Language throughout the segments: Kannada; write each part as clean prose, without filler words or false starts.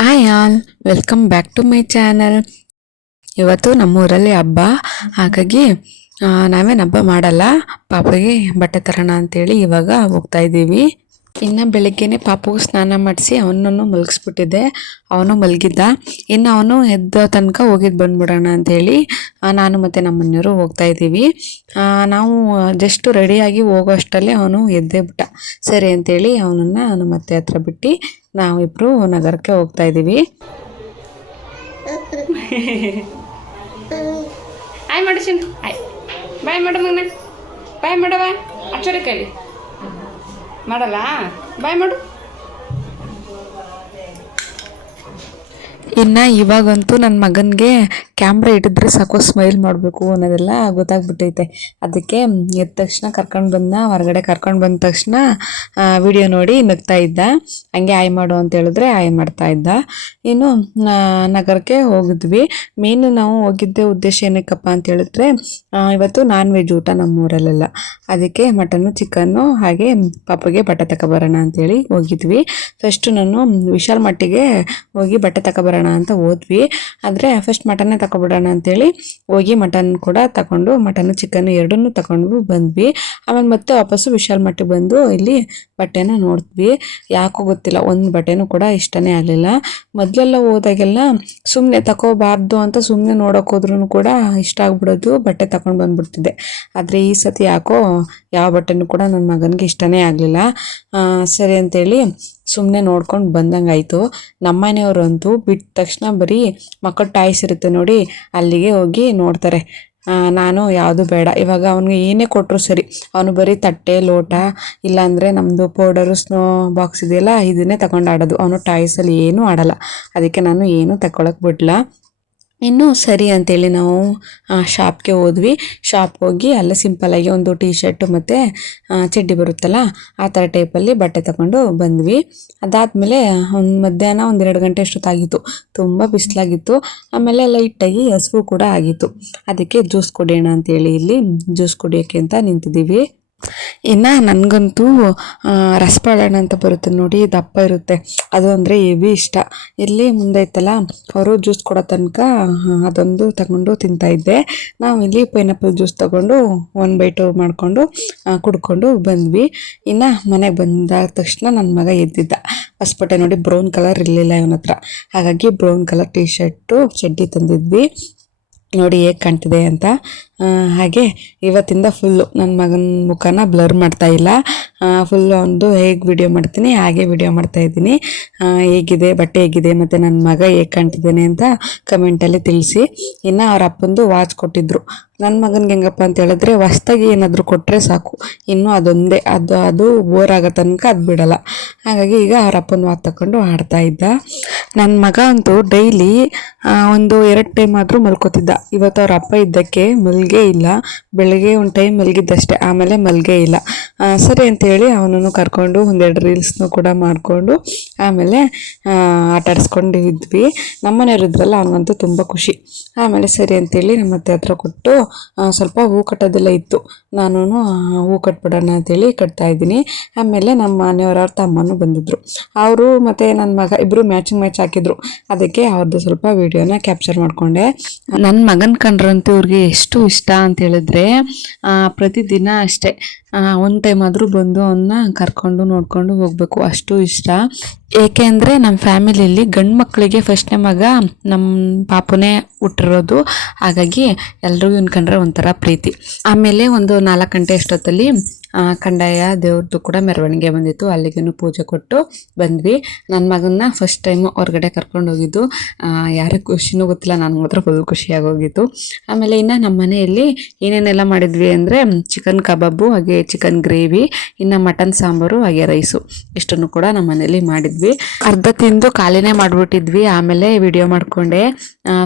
Hi all, welcome back to my channel. ಇವತ್ತು ನಮ್ಮೂರಲ್ಲಿ ಹಬ್ಬ, ಹಾಗಾಗಿ ನಾವೇನು ಹಬ್ಬ ಮಾಡಲ್ಲ. ಪಾಪಗೆ ಬಟ್ಟೆ ತರೋಣ ಅಂತೇಳಿ ಇವಾಗ ಹೋಗ್ತಾ ಇದ್ದೀವಿ. ಇನ್ನು ಬೆಳಿಗ್ಗೆನೆ ಪಾಪಗೂ ಸ್ನಾನ ಮಾಡಿಸಿ ಅವನನ್ನು ಮಲಗಿಸ್ಬಿಟ್ಟಿದ್ದೆ. ಅವನು ಮಲಗಿದ್ದ. ಇನ್ನು ಅವನು ಎದ್ದ ತನಕ ಹೋಗಿದ್ದು ಬಂದ್ಬಿಡೋಣ ಅಂತೇಳಿ ನಾನು ಮತ್ತು ನಮ್ಮ ಮನೆಯವರು ಹೋಗ್ತಾ ಇದ್ದೀವಿ. ನಾವು ಜಸ್ಟ್ ರೆಡಿಯಾಗಿ ಹೋಗೋ ಅಷ್ಟರಲ್ಲಿ ಅವನು ಎದ್ದೇ ಬಿಟ್ಟ. ಸರಿ ಅಂತೇಳಿ ಅವನನ್ನು ನಮ್ಮ ಅತ್ತೆ ಹತ್ರ ಬಿಟ್ಟು ನಾವಿಬ್ಬರು ನಗರಕ್ಕೆ ಹೋಗ್ತಾ ಇದ್ದೀವಿ. ಆಯ್ ಮಾಡು ಚಿಂಟು, ಆಯ್ ಬಾಯ್ ಮಾಡು ಮಗನ, ಬಾಯ್ ಮಾಡವ. ಅಕ್ಷರ ಕೈಲಿ ಮಾಡಲ್ಲ, ಬಾಯ್ ಮಾಡು. ಇನ್ನು ಇವಾಗಂತೂ ನನ್ನ ಮಗನಿಗೆ ಕ್ಯಾಮ್ರಾ ಇಟ್ಟಿದ್ರೆ ಸಾಕು ಸ್ಮೈಲ್ ಮಾಡಬೇಕು ಅನ್ನೋದೆಲ್ಲ ಗೊತ್ತಾಗ್ಬಿಟ್ಟೈತೆ. ಅದಕ್ಕೆ ಎದ್ದ ತಕ್ಷಣ ಹೊರಗಡೆ ಕರ್ಕೊಂಡು ಬಂದ ತಕ್ಷಣ ವಿಡಿಯೋ ನೋಡಿ ನಗ್ತಾ ಇದ್ದ. ಹಂಗೆ ಆಯ್ ಮಾಡು ಅಂತ ಹೇಳಿದ್ರೆ ಆಯ್ ಮಾಡ್ತಾ ಇದ್ದ. ಇನ್ನು ನಗರಕ್ಕೆ ಹೋಗಿದ್ವಿ. ಮೇನು ನಾವು ಹೋಗಿದ್ದೆ ಉದ್ದೇಶ ಏನಕ್ಕಪ್ಪ ಅಂತ ಹೇಳಿದ್ರೆ ಇವತ್ತು ನಾನ್ ವೆಜ್ ಊಟ ನಮ್ಮೂರಲ್ಲೆಲ್ಲ. ಅದಕ್ಕೆ ಮಟನ್ನು ಚಿಕನ್ನು ಹಾಗೆ ಪಾಪಗೆ ಬಟ್ಟೆ ತಗೊಬರೋಣ ಅಂತೇಳಿ ಹೋಗಿದ್ವಿ. ಫಸ್ಟು ನಾನು ವಿಶಾಲ್ ಮಟ್ಟಿಗೆ ಹೋಗಿ ಬಟ್ಟೆ ತಗೊಬರೋಣ ಅಂತ ಹೋದ್ವಿ. ಆದರೆ ಫಸ್ಟ್ ಮಟನ್ನೇ ತಗೊಬಿಡೋಣ ಅಂತೇಳಿ ಹೋಗಿ ಮಟನ್ ಕೂಡ ತಗೊಂಡು ಮಟನ್ನು ಚಿಕನ್ನು ಎರಡನ್ನೂ ತಗೊಂಡು ಬಂದ್ವಿ. ಆಮೇಲೆ ಮತ್ತೆ ವಾಪಸ್ಸು ವಿಶಾಲ್ ಮಟ್ಟಿಗೆ ಬಂದು ಇಲ್ಲಿ ಬಟ್ಟೆನ ನೋಡಿದ್ವಿ. ಯಾಕೋ ಗೊತ್ತಿಲ್ಲ, ಒಂದು ಬಟ್ಟೆನೂ ಕೂಡ ಇಷ್ಟನೇ ಆಗಲಿಲ್ಲ. ಮೊದಲೆಲ್ಲ ಹೋದಾಗೆಲ್ಲ ಸುಮ್ಮನೆ ತಗೋಬಾರ್ದು ಅಂತ ಸುಮ್ಮನೆ ನೋಡೋಕೆ ಹೋದ್ರೂ ಕೂಡ ಇಷ್ಟ ಆಗ್ಬಿಡೋದು, ಬಟ್ಟೆ ತಗೊಂಡು ಬಂದ್ಬಿಡ್ತಿದ್ದೆ. ಆದರೆ ಈ ಸತಿ ಯಾಕೋ ಯಾವ ಬಟ್ಟೆನೂ ಕೂಡ ನನ್ನ ಮಗನಿಗೆ ಇಷ್ಟನೇ ಆಗಲಿಲ್ಲ. ಸರಿ ಅಂತೇಳಿ ಸುಮ್ಮನೆ ನೋಡ್ಕೊಂಡು ಬಂದಂಗೆ ಆಯಿತು. ನಮ್ಮನೆಯವರಂತೂ ಬಿಟ್ಟ ತಕ್ಷಣ ಬರೀ ಮಕ್ಕಳ ಟಾಯ್ಸ್ ಇರುತ್ತೆ ನೋಡಿ, ಅಲ್ಲಿಗೆ ಹೋಗಿ ನೋಡ್ತಾರೆ. ನಾನು ಯಾವುದು ಬೇಡ, ಇವಾಗ ಅವನಿಗೆ ಏನೇ ಕೊಟ್ಟರು ಸರಿ, ಅವನು ಬರೀ ತಟ್ಟೆ ಲೋಟ ಇಲ್ಲಾಂದರೆ ನಮ್ಮದು ಪೌಡರು ಸ್ನೋ ಬಾಕ್ಸ್ ಇದೆಯಲ್ಲ ಇದನ್ನೇ ತಗೊಂಡು ಆಡೋದು. ಅವನು ಟಾಯ್ಸಲ್ಲಿ ಏನೂ ಆಡಲ್ಲ. ಅದಕ್ಕೆ ನಾನು ಏನೂ ತಗೊಳಕ್ಕೆ ಬಿಡಲ್ಲ. ಇನ್ನು ಸರಿ ಅಂತೇಳಿ ನಾವು ಶಾಪ್ಗೆ ಹೋದ್ವಿ. ಶಾಪ್ಗೆ ಹೋಗಿ ಅಲ್ಲೇ ಸಿಂಪಲ್ಲಾಗಿ ಒಂದು ಟೀ ಶರ್ಟು ಮತ್ತು ಚಡ್ಡಿ ಬರುತ್ತಲ್ಲ ಆ ಥರ ಟೈಪಲ್ಲಿ ಬಟ್ಟೆ ತಗೊಂಡು ಬಂದ್ವಿ. ಅದಾದಮೇಲೆ ಮಧ್ಯಾಹ್ನ 1-2 ಗಂಟೆ ಅಷ್ಟೊತ್ತಾಗಿತ್ತು. ತುಂಬ ಬಿಸಿಲಾಗಿತ್ತು. ಆಮೇಲೆ ಲೈಟಾಗಿ ಹಸಿವು ಕೂಡ ಆಗಿತ್ತು. ಅದಕ್ಕೆ ಜ್ಯೂಸ್ ಕುಡಿಯೋಣ ಅಂತೇಳಿ ಇಲ್ಲಿ ಜ್ಯೂಸ್ ಕುಡಿಯೋಕ್ಕೆ ಅಂತ ನಿಂತಿದ್ದೀವಿ. ಇನ್ನು ನನಗಂತೂ ರಸಬಾಳೆಹಣ್ಣು ಅಂತ ಬರುತ್ತೆ ನೋಡಿ, ದಪ್ಪ ಇರುತ್ತೆ, ಅದು ಅಂದರೆ ಹೆವಿ ಇಷ್ಟ. ಇಲ್ಲಿ ಮುಂದೆ ಇತ್ತಲ್ಲ ಅವರು ಜ್ಯೂಸ್ ಕೊಡೋ ತನಕ ಅದೊಂದು ತಗೊಂಡು ತಿಂತಾಯಿದ್ದೆ. ನಾವು ಇಲ್ಲಿ ಪೈನಾಪಲ್ ಜ್ಯೂಸ್ ತಗೊಂಡು 1 ಬೈಟು ಮಾಡಿಕೊಂಡು ಕುಡ್ಕೊಂಡು ಬಂದ್ವಿ. ಇನ್ನು ಮನೆಗೆ ಬಂದಾದ ತಕ್ಷಣ ನನ್ನ ಮಗ ಎದ್ದಿದ್ದ. ಹೊಸಬಟ್ಟೆ ನೋಡಿ ಬ್ರೌನ್ ಕಲರ್ ಇರಲಿಲ್ಲ ಇವನ ಹತ್ರ, ಹಾಗಾಗಿ ಬ್ರೌನ್ ಕಲರ್ ಟೀ ಶರ್ಟು ಚಡ್ಡಿ ತಂದಿದ್ವಿ. ನೋಡಿ ಹೇಗೆ ಕಾಣ್ತಿದೆ ಅಂತ. ಹಾಗೆ ಇವತ್ತಿಂದ ಫುಲ್ಲು ನನ್ನ ಮಗನ ಮುಖನ ಬ್ಲರ್ ಮಾಡ್ತಾ ಇಲ್ಲ, ಫುಲ್ಲು ಒಂದು ಹೇಗೆ ವಿಡಿಯೋ ಮಾಡ್ತೀನಿ ಹಾಗೆ ವಿಡಿಯೋ ಮಾಡ್ತಾಯಿದ್ದೀನಿ. ಹೇಗಿದೆ ಬಟ್ಟೆ ಹೇಗಿದೆ ಮತ್ತು ನನ್ನ ಮಗ ಹೇಗೆ ಕಾಣ್ತಿದ್ದೇನೆ ಅಂತ ಕಮೆಂಟಲ್ಲಿ ತಿಳಿಸಿ. ಇನ್ನು ಅವ್ರ ಅಪ್ಪಂದು ವಾಚ್ ಕೊಟ್ಟಿದ್ರು. ನನ್ನ ಮಗನಿಗೆ ಹೆಂಗಪ್ಪ ಅಂತ ಹೇಳಿದ್ರೆ ಹೊಸ್ದಾಗಿ ಏನಾದರೂ ಕೊಟ್ಟರೆ ಸಾಕು, ಇನ್ನೂ ಅದೊಂದೇ ಅದು ಬೋರ್ ಆಗೋ ತನಕ ಅದು ಬಿಡಲ್ಲ. ಹಾಗಾಗಿ ಈಗ ಅವ್ರ ಅಪ್ಪನ ವಾಚ್ ತಗೊಂಡು ಆಡ್ತಾ ಇದ್ದ. ನನ್ನ ಮಗ ಅಂತೂ ಡೈಲಿ 1-2 ಟೈಮ್ ಆದರೂ ಮಲ್ಕೋತಿದ್ದ. ಇವತ್ತು ಅವ್ರ ಅಪ್ಪ ಇದ್ದಕ್ಕೆ ಮಲ್ಗೆ ಇಲ್ಲ. ಬೆಳಗ್ಗೆ ಒಂದು ಟೈಮ್ ಮಲಗಿದ್ದಷ್ಟೇ, ಆಮೇಲೆ ಮಲ್ಗೆ ಇಲ್ಲ. ಸರಿ ಅಂತೇಳಿ ಅವನನ್ನು ಕರ್ಕೊಂಡು 1-2 ರೀಲ್ಸ್ನೂ ಕೂಡ ಮಾಡಿಕೊಂಡು ಆಮೇಲೆ ಆಟ ಆಡಿಸ್ಕೊಂಡು ಇದ್ವಿ. ನಮ್ಮನೆಯವ್ರು ಇದ್ರಲ್ಲ ಅವನಿಗಂತೂ ತುಂಬ ಖುಷಿ. ಆಮೇಲೆ ಸರಿ ಅಂತೇಳಿ ನಮ್ಮ ಅತ್ತೆ ಹತ್ರ ಕೊಟ್ಟು ಸ್ವಲ್ಪ ಹೂ ಕಟ್ಟೋದೆಲ್ಲ ಇತ್ತು, ನಾನು ಹೂ ಕಟ್ಬಿಡೋಣ ಅಂತೇಳಿ ಕಟ್ತಾಯಿದ್ದೀನಿ. ಆಮೇಲೆ ನಮ್ಮ ಮನೆಯವ್ರ ತಮ್ಮನೂ ಬಂದಿದ್ದರು. ಅವರು ಮತ್ತು ನನ್ನ ಮಗ ಇಬ್ಬರು ಮ್ಯಾಚಿಂಗ್ ಮ್ಯಾಚ್ ಹಾಕಿದ್ರು. ಅದಕ್ಕೆ ಅವ್ರದ್ದು ಸ್ವಲ್ಪ ವಿಡಿಯೋನ ಕ್ಯಾಪ್ಚರ್ ಮಾಡಿಕೊಂಡೆ. ನನ್ನ ಮಗನ ಕಂಡ್ರಂತೂ ಇವ್ರಿಗೆ ಎಷ್ಟು ಇಷ್ಟ ಅಂತ ಹೇಳಿದ್ರೆ ಪ್ರತಿದಿನ ಅಷ್ಟೇ 1 ಟೈಮ್ ಆದರೂ ಬಂದು ಅವನ್ನ ಕರ್ಕೊಂಡು ನೋಡ್ಕೊಂಡು ಹೋಗಬೇಕು, ಅಷ್ಟು ಇಷ್ಟ. ಏಕೆ ಅಂದರೆ ನಮ್ಮ ಫ್ಯಾಮಿಲಿಯಲ್ಲಿ ಗಂಡು ಮಕ್ಕಳಿಗೆ ಫಸ್ಟ್ನೇ ಮಗ ನಮ್ಮ ಪಾಪುನೇ ಹುಟ್ಟಿರೋದು. ಹಾಗಾಗಿ ಎಲ್ರಿಗೂ ಇವ್ನ ಕಂಡ್ರೆ ಒಂಥರ ಪ್ರೀತಿ. ಆಮೇಲೆ ಒಂದು 4 ಗಂಟೆ ಅಷ್ಟೊತ್ತಲ್ಲಿ ಕಂದಾಯ ದೇವ್ರದ್ದು ಕೂಡ ಮೆರವಣಿಗೆ ಬಂದಿತ್ತು. ಅಲ್ಲಿಗೇನು ಪೂಜೆ ಕೊಟ್ಟು ಬಂದ್ವಿ. ನನ್ನ ಮಗನ್ನ ಫಸ್ಟ್ ಟೈಮು ಹೊರಗಡೆ ಕರ್ಕೊಂಡು ಹೋಗಿದ್ದು. ಯಾರಿಗೆ ಖುಷಿನೂ ಗೊತ್ತಿಲ್ಲ, ನನಗೆ ಮಾತ್ರ ಫುಲ್ ಖುಷಿಯಾಗಿ ಹೋಗಿತ್ತು. ಆಮೇಲೆ ಇನ್ನು ನಮ್ಮ ಮನೆಯಲ್ಲಿ ಏನೇನೆಲ್ಲ ಮಾಡಿದ್ವಿ ಅಂದರೆ ಚಿಕನ್ ಕಬಾಬು, ಹಾಗೆ ಚಿಕನ್ ಗ್ರೇವಿ, ಇನ್ನು ಮಟನ್ ಸಾಂಬಾರು, ಹಾಗೆ ರೈಸು, ಇಷ್ಟನ್ನು ಕೂಡ ನಮ್ಮ ಮನೇಲಿ ಮಾಡಿದ್ವಿ. ಅರ್ಧ ತಿಂದು ಖಾಲಿನೇ ಮಾಡಿಬಿಟ್ಟಿದ್ವಿ. ಆಮೇಲೆ ವಿಡಿಯೋ ಮಾಡಿಕೊಂಡೆ.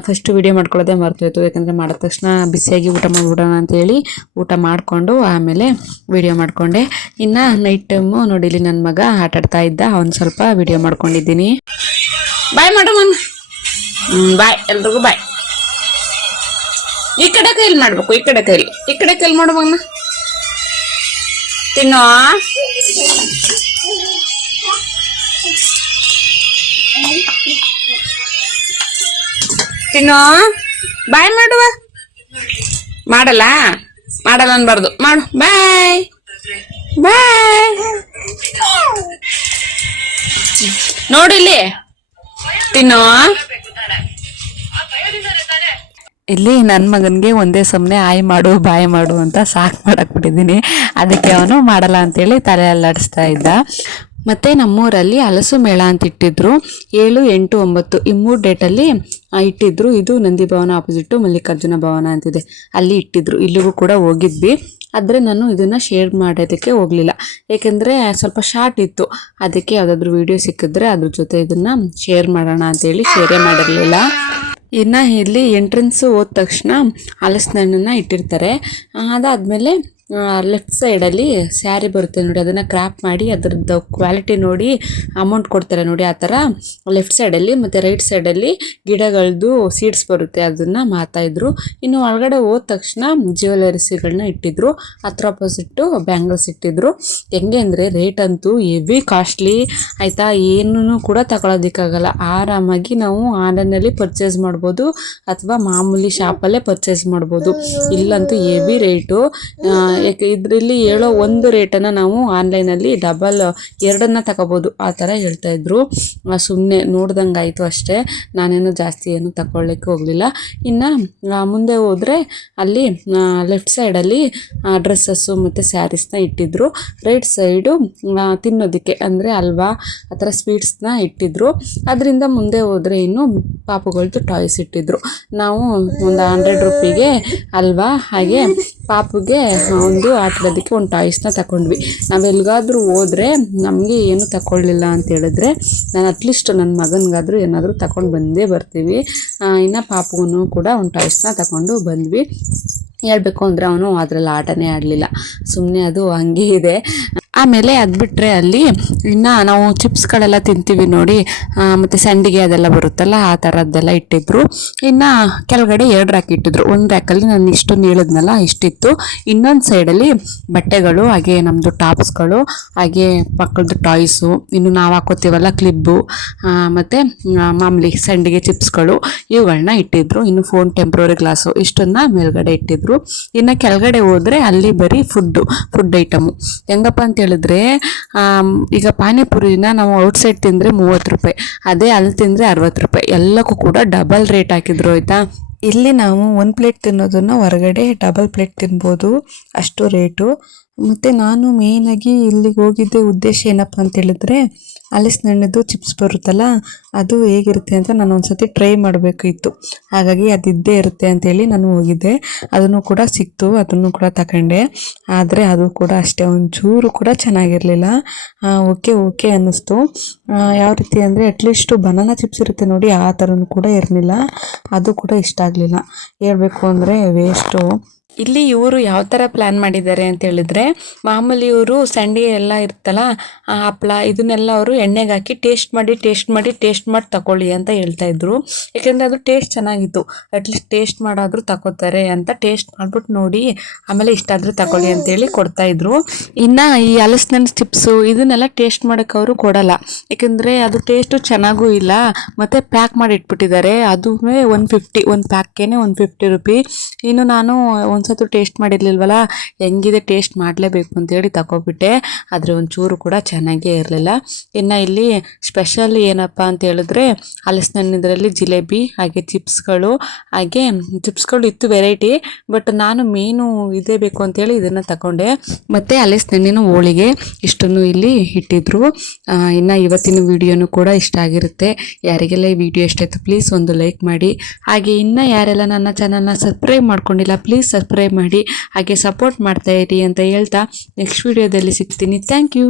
ಫಸ್ಟು ವಿಡಿಯೋ ಮಾಡ್ಕೊಳ್ಳೋದೇ ಮರ್ತೋಯ್ತು, ಯಾಕಂದರೆ ಮಾಡಿದ ತಕ್ಷಣ ಬಿಸಿಯಾಗಿ ಊಟ ಮಾಡಿಬಿಡೋಣ ಅಂತೇಳಿ ಊಟ ಮಾಡಿಕೊಂಡು ಆಮೇಲೆ ವಿಡಿಯೋ ಮಾಡಿಕೊಂಡೆ. ಇನ್ನು ನೈಟ್ ಟೈಮು ನೋಡಿಲಿ ನನ್ನ ಮಗ ಆಟ ಆಡ್ತಾ ಇದ್ದ, ಅವನು ಸ್ವಲ್ಪ ವಿಡಿಯೋ ಮಾಡ್ಕೊಂಡಿದ್ದೀನಿ. ಬಾಯ್ ಮಾಡು ಮನ್, ಬಾಯ್ ಎಲ್ರಿಗೂ ಬಾಯ್. ಈ ಕಡೆ ಕೈಲಿ ಮಾಡ್ಬೇಕು, ಈ ಕಡೆ ಕೈಲಿ ಮಾಡು ಮಗನ. ತಿನ್ನೋ ತಿನ್ನು ಬಾಯ್ ಮಾಡುವ ಮಾಡಲ್ಲ ಮಾಡಲ್ಲ ಅನ್ಬಾರ್ದು ಮಾಡು ಬಾಯ್ ಬಾಯ್ ನೋಡಿಲ್ಲಿ ತಿನ್ನು ಇಲ್ಲಿ ನನ್ನ ಮಗನಿಗೆ ಒಂದೇ ಸಮನೆ ಆಯ್ ಮಾಡು ಬಾಯ್ ಮಾಡು ಅಂತ ಸಾಕು ಮಾಡಾಕ್ಬಿಟ್ಟಿದ್ದೀನಿ. ಅದಕ್ಕೆ ಅವನು ಮಾಡಲ್ಲ ಅಂತೇಳಿ ತಲೆ ಅಲ್ಲಾಡಿಸ್ತಾ ಇದ್ದ. ಮತ್ತು ನಮ್ಮೂರಲ್ಲಿ ಹಲಸು ಮೇಳ ಅಂತ ಇಟ್ಟಿದ್ರು 7, 8, 9 ಈ 3 ಡೇಟಲ್ಲಿ ಇಟ್ಟಿದ್ರು. ಇದು ನಂದಿ ಭವನ ಆಪೋಸಿಟ್ಟು ಮಲ್ಲಿಕಾರ್ಜುನ ಭವನ ಅಂತಿದೆ, ಅಲ್ಲಿ ಇಟ್ಟಿದ್ರು. ಇಲ್ಲಿಗೂ ಕೂಡ ಹೋಗಿದ್ವಿ, ಆದರೆ ನಾನು ಇದನ್ನು ಶೇರ್ ಮಾಡೋದಕ್ಕೆ ಹೋಗಲಿಲ್ಲ, ಏಕೆಂದರೆ ಸ್ವಲ್ಪ ಶಾರ್ಟ್ ಇತ್ತು. ಅದಕ್ಕೆ ಯಾವುದಾದ್ರೂ ವಿಡಿಯೋ ಸಿಕ್ಕಿದ್ರೆ ಅದ್ರ ಜೊತೆ ಇದನ್ನು ಶೇರ್ ಮಾಡೋಣ ಅಂತೇಳಿ ಶೇರೇ ಮಾಡಿರಲಿಲ್ಲ. ಇನ್ನು ಇಲ್ಲಿ ಎಂಟ್ರೆನ್ಸು ಹೋದ ತಕ್ಷಣ ಹಲಸಿನ ಹಣ್ಣನ್ನು ಇಟ್ಟಿರ್ತಾರೆ. ಅದಾದಮೇಲೆ ಲೆಫ್ಟ್ ಸೈಡಲ್ಲಿ ಸ್ಯಾರಿ ಬರುತ್ತೆ ನೋಡಿ, ಅದನ್ನು ಕ್ರಾಪ್ ಮಾಡಿ ಅದರದ್ದು ಕ್ವಾಲಿಟಿ ನೋಡಿ ಅಮೌಂಟ್ ಕೊಡ್ತಾರೆ ನೋಡಿ, ಆ ಥರ ಲೆಫ್ಟ್ ಸೈಡಲ್ಲಿ. ಮತ್ತು ರೈಟ್ ಸೈಡಲ್ಲಿ ಗಿಡಗಳದ್ದು ಸೀಡ್ಸ್ ಬರುತ್ತೆ, ಅದನ್ನು ಮಾತಾಯಿದ್ರು. ಇನ್ನು ಒಳಗಡೆ ಹೋದ ತಕ್ಷಣ ಜ್ಯುವೆಲರೀಸ್ಗಳನ್ನ ಇಟ್ಟಿದ್ರು, ಹತ್ರ ಆಪೋಸಿಟ್ಟು ಬ್ಯಾಂಗಲ್ಸ್ ಇಟ್ಟಿದ್ರು. ಹೆಂಗೆ ಅಂದರೆ ರೇಟ್ ಅಂತೂ ಹೆವಿ ಕಾಸ್ಟ್ಲಿ ಆಯಿತಾ, ಏನೂ ಕೂಡ ತಗೊಳ್ಳೋದಕ್ಕಾಗಲ್ಲ. ಆರಾಮಾಗಿ ನಾವು ಆನ್ಲೈನಲ್ಲಿ ಪರ್ಚೇಸ್ ಮಾಡ್ಬೋದು ಅಥವಾ ಮಾಮೂಲಿ ಶಾಪಲ್ಲೇ ಪರ್ಚೇಸ್ ಮಾಡ್ಬೋದು. ಇಲ್ಲಂತೂ ಹೆವಿ ರೇಟು. ಯಾಕೆ ಇದರಲ್ಲಿ ಹೇಳೋ ಒಂದು ರೇಟನ್ನು ನಾವು ಆನ್ಲೈನಲ್ಲಿ ಡಬಲ್ 2 ತಗೋಬೋದು, ಆ ಥರ ಹೇಳ್ತಾಯಿದ್ರು. ಸುಮ್ಮನೆ ನೋಡ್ದಂಗೆ ಆಯಿತು ಅಷ್ಟೇ, ನಾನೇನು ಜಾಸ್ತಿ ಏನು ತಗೊಳ್ಳಿಕ್ಕೆ ಹೋಗಲಿಲ್ಲ. ಇನ್ನು ಮುಂದೆ ಹೋದರೆ ಅಲ್ಲಿ ಲೆಫ್ಟ್ ಸೈಡಲ್ಲಿ ಡ್ರೆಸ್ಸಸ್ಸು ಮತ್ತು ಸ್ಯಾರೀಸ್ನ ಇಟ್ಟಿದ್ರು. ರೈಟ್ ಸೈಡು ತಿನ್ನೋದಕ್ಕೆ ಅಂದರೆ ಹಲ್ವಾ ಆ ಥರ ಸ್ವೀಟ್ಸ್ನ ಇಟ್ಟಿದ್ರು. ಅದರಿಂದ ಮುಂದೆ ಹೋದರೆ ಇನ್ನು ಪಾಪುಗಳದ್ದು ಟಾಯ್ಸ್ ಇಟ್ಟಿದ್ರು. ನಾವು ಒಂದು 100 ರೂಪಿಗೆ ಹಲ್ವಾ ಹಾಗೆ ಪಾಪುಗೆ ಒಂದು ಆಟಾಡೋದಕ್ಕೆ ಒಂದು ಟಾಯ್ಸ್ನ ತಗೊಂಡ್ವಿ. ನಾವು ಎಲ್ಲಿಗಾದ್ರೂ ಹೋದರೆ ನಮಗೆ ಏನು ತಗೊಳ್ಳಿಲ್ಲ ಅಂತ ಹೇಳಿದ್ರೆ ನಾನು ಅಟ್ಲೀಸ್ಟ್ ನನ್ನ ಮಗನಿಗಾದರೂ ಏನಾದರೂ ತಗೊಂಡು ಬಂದೇ ಬರ್ತೀವಿ. ಇನ್ನು ಪಾಪುಗೂ ಕೂಡ ಒಂದು ಟಾಯ್ಸ್ನ ತಗೊಂಡು ಬಂದ್ವಿ. ಹೇಳ್ಬೇಕು ಅಂದರೆ ಅವನು ಅದರಲ್ಲಿ ಆಟನೇ ಆಡಲಿಲ್ಲ, ಸುಮ್ಮನೆ ಅದು ಹಂಗೆ ಇದೆ. ಆಮೇಲೆ ಅದು ಬಿಟ್ಟರೆ ಅಲ್ಲಿ ಇನ್ನು ನಾವು ಚಿಪ್ಸ್ಗಳೆಲ್ಲ ತಿಂತೀವಿ ನೋಡಿ, ಮತ್ತು ಸಂಡಿಗೆ ಅದೆಲ್ಲ ಬರುತ್ತಲ್ಲ, ಆ ಥರದ್ದೆಲ್ಲ ಇಟ್ಟಿದ್ರು. ಇನ್ನು ಕೆಳಗಡೆ 2 ರ್ಯಾಕ್ ಇಟ್ಟಿದ್ರು. ಒಂದು ರ್ಯಾಕಲ್ಲಿ ನಾನು ಇಷ್ಟೊಂದು ಹೇಳಿದ್ನಲ್ಲ ಇಷ್ಟಿತ್ತು. ಇನ್ನೊಂದು ಸೈಡಲ್ಲಿ ಬಟ್ಟೆಗಳು, ಹಾಗೆ ನಮ್ಮದು ಟಾಪ್ಸ್ಗಳು, ಹಾಗೆ ಮಕ್ಕಳದ್ದು ಟಾಯ್ಸು, ಇನ್ನು ನಾವು ಹಾಕೋತೀವಲ್ಲ ಕ್ಲಿಬ್ಬು, ಮತ್ತು ಮಾಮೂಲಿ ಸಂಡಿಗೆ ಚಿಪ್ಸ್ಗಳು ಇವುಗಳನ್ನ ಇಟ್ಟಿದ್ರು. ಇನ್ನು ಫೋನ್ ಟೆಂಪ್ರರಿ ಗ್ಲಾಸು ಇಷ್ಟನ್ನು ಮೇಲ್ಗಡೆ ಇಟ್ಟಿದ್ರು. ಇನ್ನು ಕೆಳಗಡೆ ಹೋದರೆ ಅಲ್ಲಿ ಬರೀ ಫುಡ್ ಐಟಮು. ಹೆಂಗಪ್ಪ ಅಂತ ಹೇಳಿದ್ರೆ ಈಗ ಪಾನಿಪುರಿನ ನಾವು ಔಟ್ಸೈಡ್ ತಿಂದರೆ 30 ರೂಪಾಯಿ, ಅದೇ ಅಲ್ಲಿ ತಿಂದರೆ 60 ರೂಪಾಯಿ. ಎಲ್ಲಕ್ಕೂ ಕೂಡ ಡಬಲ್ ರೇಟ್ ಹಾಕಿದ್ರು ಆಯಿತಾ. ಇಲ್ಲಿ ನಾವು 1 ಪ್ಲೇಟ್ ತಿನ್ನೋದನ್ನು ಹೊರಗಡೆ ಡಬಲ್ ಪ್ಲೇಟ್ ತಿನ್ಬೋದು, ಅಷ್ಟು ರೇಟು. ಮತ್ತು ನಾನು ಮೇಯ್ನಾಗಿ ಇಲ್ಲಿಗೆ ಹೋಗಿದ್ದೆ ಉದ್ದೇಶ ಏನಪ್ಪ ಅಂತ ಹೇಳಿದ್ರೆ ಹಲಸಿನ ಹಣ್ಣದ್ದು ಚಿಪ್ಸ್ ಬರುತ್ತಲ್ಲ, ಅದು ಹೇಗಿರುತ್ತೆ ಅಂತ ನಾನು ಒಂದ್ಸತಿ ಟ್ರೈ ಮಾಡಬೇಕಿತ್ತು. ಹಾಗಾಗಿ ಅದಿದ್ದೇ ಇರುತ್ತೆ ಅಂತೇಳಿ ನಾನು ಹೋಗಿದ್ದೆ. ಅದನ್ನು ಕೂಡ ಸಿಕ್ತು, ಅದನ್ನು ಕೂಡ ತಗೊಂಡೆ. ಆದರೆ ಅದು ಕೂಡ ಅಷ್ಟೇ ಒಂಚೂರು ಕೂಡ ಚೆನ್ನಾಗಿರಲಿಲ್ಲ. ಓಕೆ ಅನ್ನಿಸ್ತು. ಯಾವ ರೀತಿ ಅಂದರೆ ಅಟ್ಲೀಸ್ಟು ಬನಾನಾ ಚಿಪ್ಸ್ ಇರುತ್ತೆ ನೋಡಿ, ಆ ಥರನೂ ಕೂಡ ಇರಲಿಲ್ಲ. ಅದು ಕೂಡ ಇಷ್ಟ ಆಗಲಿಲ್ಲ. ಹೇಳ್ಬೇಕು ಅಂದರೆ ವೇಸ್ಟು. ಇಲ್ಲಿ ಇವರು ಯಾವ ಥರ ಪ್ಲ್ಯಾನ್ ಮಾಡಿದ್ದಾರೆ ಅಂತ ಹೇಳಿದ್ರೆ, ಮಾಮೂಲಿ ಇವರು ಸಂಡಿಗೆ ಎಲ್ಲ ಇರುತ್ತಲ್ಲ, ಹಪ್ಪಳ ಇದನ್ನೆಲ್ಲ ಅವರು ಎಣ್ಣೆಗೆ ಹಾಕಿ ಟೇಸ್ಟ್ ಮಾಡಿ ತಗೊಳ್ಳಿ ಅಂತ ಹೇಳ್ತಾಯಿದ್ರು. ಯಾಕೆಂದರೆ ಅದು ಟೇಸ್ಟ್ ಚೆನ್ನಾಗಿತ್ತು. ಅಟ್ಲೀಸ್ಟ್ ಟೇಸ್ಟ್ ಮಾಡಾದರೂ ತಗೋತಾರೆ ಅಂತ ಟೇಸ್ಟ್ ಮಾಡಿಬಿಟ್ಟು ನೋಡಿ ಆಮೇಲೆ ಇಷ್ಟ ಆದರೆ ತಗೊಳ್ಳಿ ಅಂತೇಳಿ ಕೊಡ್ತಾಯಿದ್ರು. ಇನ್ನು ಈ ಹಲಸಿನ ಹಣ್ಣು ಚಿಪ್ಸು ಇದನ್ನೆಲ್ಲ ಟೇಸ್ಟ್ ಮಾಡೋಕ್ಕೆ ಅವರು ಕೊಡಲ್ಲ, ಯಾಕೆಂದರೆ ಅದು ಟೇಸ್ಟು ಚೆನ್ನಾಗೂ ಇಲ್ಲ. ಮತ್ತು ಪ್ಯಾಕ್ ಮಾಡಿ ಇಟ್ಬಿಟ್ಟಿದ್ದಾರೆ, ಅದು 150 ಒಂದು ಪ್ಯಾಕ್ಕೇನೆ 150 ರೂಪಿ. ಇನ್ನು ನಾನು ಒಂದ್ಸತ್ತು ಟೇಸ್ಟ್ ಮಾಡಿರ್ಲಿಲ್ವಲ್ಲ, ಹೆಂಗಿದೆ ಟೇಸ್ಟ್ ಮಾಡಲೇಬೇಕು ಅಂತೇಳಿ ತಗೊಬಿಟ್ಟೆ. ಆದರೆ ಒಂಚೂರು ಕೂಡ ಚೆನ್ನಾಗೇ ಇರಲಿಲ್ಲ. ಇನ್ನು ಇಲ್ಲಿ ಸ್ಪೆಷಲ್ ಏನಪ್ಪ ಅಂತ ಹೇಳಿದ್ರೆ ಹಲಸಿನ ಹಣ್ಣಿದ್ರಲ್ಲಿ ಜಿಲೇಬಿ, ಹಾಗೆ ಚಿಪ್ಸ್ಗಳು ಇತ್ತು ವೆರೈಟಿ. ಬಟ್ ನಾನು ಮೇನು ಇದೇ ಬೇಕು ಅಂತೇಳಿ ಇದನ್ನು ತಗೊಂಡೆ. ಮತ್ತು ಹಲಸಿನ ಹಣ್ಣಿನ ಹೋಳಿಗೆ ಇಷ್ಟನ್ನು ಇಲ್ಲಿ ಇಟ್ಟಿದ್ರು. ಇನ್ನು ಇವತ್ತಿನ ವಿಡಿಯೋನು ಕೂಡ ಇಷ್ಟ ಆಗಿರುತ್ತೆ. ಯಾರಿಗೆಲ್ಲ ಈ ವಿಡಿಯೋ ಇಷ್ಟ ಆಯಿತು ಪ್ಲೀಸ್ ಒಂದು ಲೈಕ್ ಮಾಡಿ. ಹಾಗೆ ಇನ್ನು ಯಾರೆಲ್ಲ ನನ್ನ ಚಾನಲ್ನ ಸಬ್ಸ್ಕ್ರೈಬ್ ಮಾಡ್ಕೊಂಡಿಲ್ಲ ಪ್ಲೀಸ್ ಸಬ್ಸ್ಕ್ರೈಬ್ ಮಾಡಿ, ಹಾಗೆ ಸಪೋರ್ಟ್ ಮಾಡ್ತಾ ಇರಿ ಅಂತ ಹೇಳ್ತಾ ನೆಕ್ಸ್ಟ್ ವಿಡಿಯೋದಲ್ಲಿ ಸಿಗ್ತೀನಿ. Thank you.